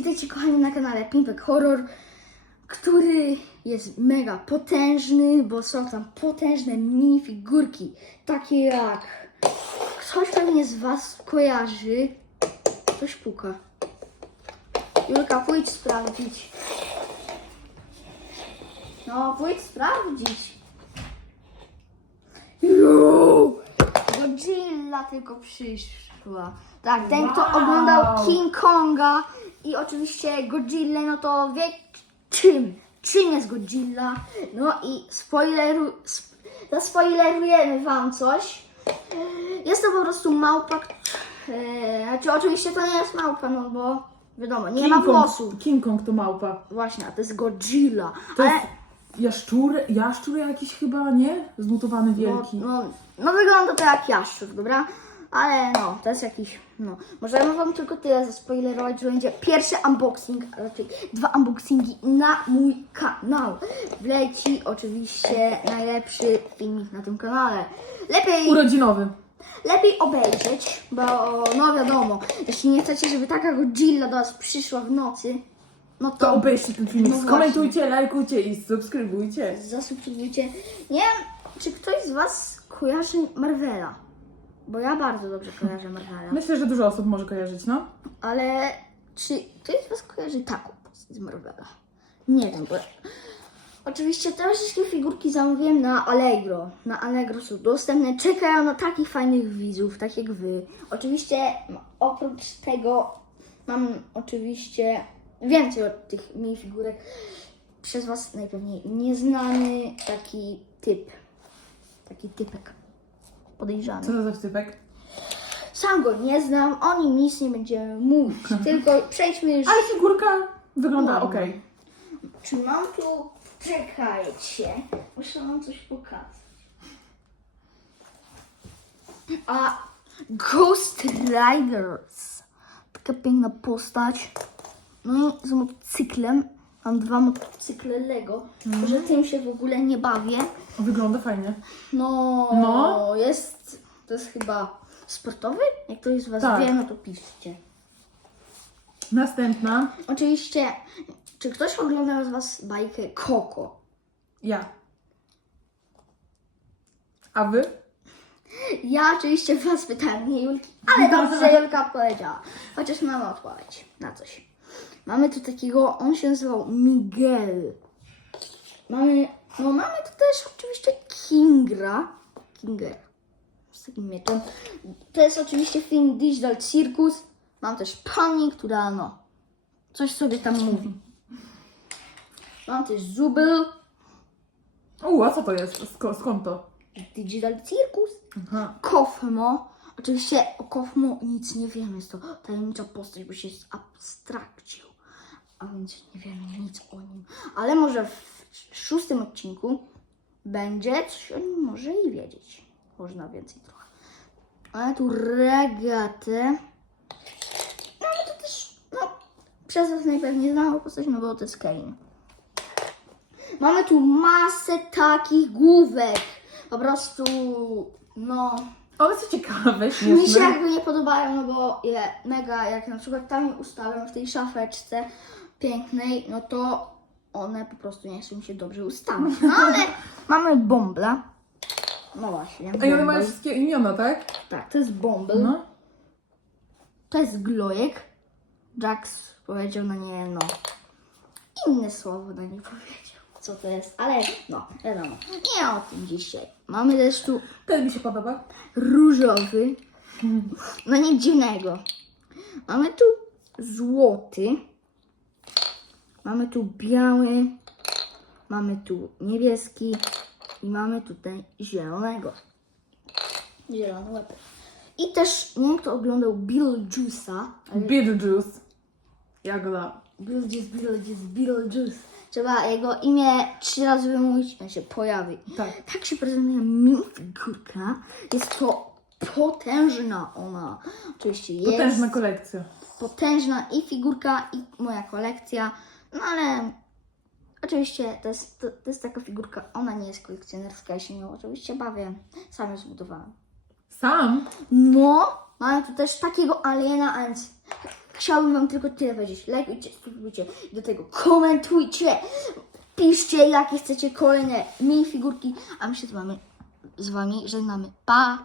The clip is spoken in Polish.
Witajcie kochani na kanale Pimpek Horror, który jest mega potężny, bo są tam potężne minifigurki, takie jak... Ktoś pewnie z Was kojarzy. Ktoś puka. Julka, pójdź sprawdzić. No, pójdź sprawdzić. Ju! Godzilla tylko przyszła. Tak, ten kto oglądał King Konga i oczywiście Godzilla, no to wie czym, czym jest Godzilla. No i spoileru, sp, zaspoilerujemy wam coś. Jest to po prostu małpa, e, znaczy oczywiście to nie jest małpa, no bo wiadomo, nie ma King Kong, włosów. King Kong to małpa. Właśnie, a to jest Godzilla. To Ale, jest jaszczur, jaszczur jakiś chyba, nie? Zmutowany no, wielki. no, no wygląda to jak jaszczur, dobra? Ale no, to jest jakiś, no. Możemy wam tylko tyle zaspoilerować, że będzie pierwszy unboxing, a raczej dwa unboxingi na mój kanał. Wleci oczywiście najlepszy filmik na tym kanale. Lepiej, Urodzinowy. lepiej obejrzeć, bo no wiadomo, jeśli nie chcecie, żeby taka Godzilla do was przyszła w nocy, no To to obejrzcie ten filmik, No skomentujcie, lajkujcie i subskrybujcie. zasubskrybujcie. Nie wiem, czy ktoś z was kojarzy Marvela, bo ja bardzo dobrze kojarzę Marvela. Myślę, że dużo osób może kojarzyć, no. Ale czy ktoś z Was kojarzy taką postać z Marvela? Nie wiem, bo... Oczywiście te wszystkie figurki zamówiłem na Allegro. Na Allegro są dostępne, czekają na takich fajnych widzów, tak jak Wy. Oczywiście m, oprócz tego mam oczywiście więcej od tych minifigurek. Przez Was najpewniej nieznany taki typ. Taki typek. Podejrzany. Co to za typek? Sam go nie znam, o nim nic nie będziemy mówić, tylko przejdźmy już. Ale figurka wygląda Ładnie. okej. Czy mam tu. Czekajcie, muszę wam coś pokazać. A Ghost Riders. Taka piękna postać. No i z motocyklem. Mam dwa motocykle Lego, że tym się w ogóle nie bawię. Wygląda fajnie. No, No. jest. To jest chyba sportowy? Jak ktoś z Was Tak. wie, no to piszcie. Następna. Oczywiście, czy ktoś oglądał z Was bajkę Coco? Ja. A wy? Ja oczywiście Was pytałem, nie Julki, ale dobrze, że Julka powiedziała. Chociaż mamy odpowiedź na coś. Mamy tu takiego, on się nazywał Miguel. Mamy, no mamy tu też oczywiście Kingra. Kinger. Z takim mieczem. To jest oczywiście film Digital Circus. Mam też Pani, która no, coś sobie tam mówi. Mam też Zubel. U, a co to jest? Sko- skąd to? Digital Circus. Aha. Kofmo. Oczywiście o Kofmo nic nie wiemy. Jest to tajemnicza postać, bo się abstrakcił. A więc nie wiemy nic o nim. Ale może w szóstym odcinku będzie coś o nim może i wiedzieć. Można więcej trochę. Ale tu regatę. No ale to też, no, przez was najpewniej znaną postać, no bo to jest Kane. Mamy tu masę takich główek. Po prostu, no, Ale co ciekawe, mi się śmieszne. jakby nie podobają, no bo je mega, jak na przykład tam je ustawiam w tej szafeczce pięknej, no to one po prostu nie chcą mi się dobrze ustawić. No ale mamy Bombla. No właśnie. A i one Bumble. mają wszystkie imiona, tak? Tak, to jest Bumble. No. To jest Glojek. Jax powiedział na nie, no. Inne słowo na nie powiedział. Co to jest? Ale no, wiadomo. Nie o tym dzisiaj. Mamy też tu Ten mi się podoba. różowy. No nic dziwnego. Mamy tu złoty. Mamy tu biały. Mamy tu niebieski. I mamy tutaj zielonego. Zielony łeb. I też, nie wiem kto oglądał Beetlejuice'a, ale Beetlejuice. Jagoda. Beetlejuice, Beetlejuice, Beetlejuice. Trzeba jego imię trzy razy wymówić, on się pojawi. Tak. Tak się prezentuje minifigurka. Jest to potężna ona. Oczywiście jest Potężna kolekcja. potężna i figurka, i moja kolekcja. No ale oczywiście to jest, to, to jest taka figurka, ona nie jest kolekcjonerska, ja się nią oczywiście bawię. Sam ją zbudowałam. Sam? No, mamy tu też takiego aliena, więc chciałabym wam tylko tyle powiedzieć. Lajkujcie, subskrybujcie, do tego komentujcie, piszcie jakie chcecie kolejne minifigurki, a my się z wami, z wami żegnamy. Pa!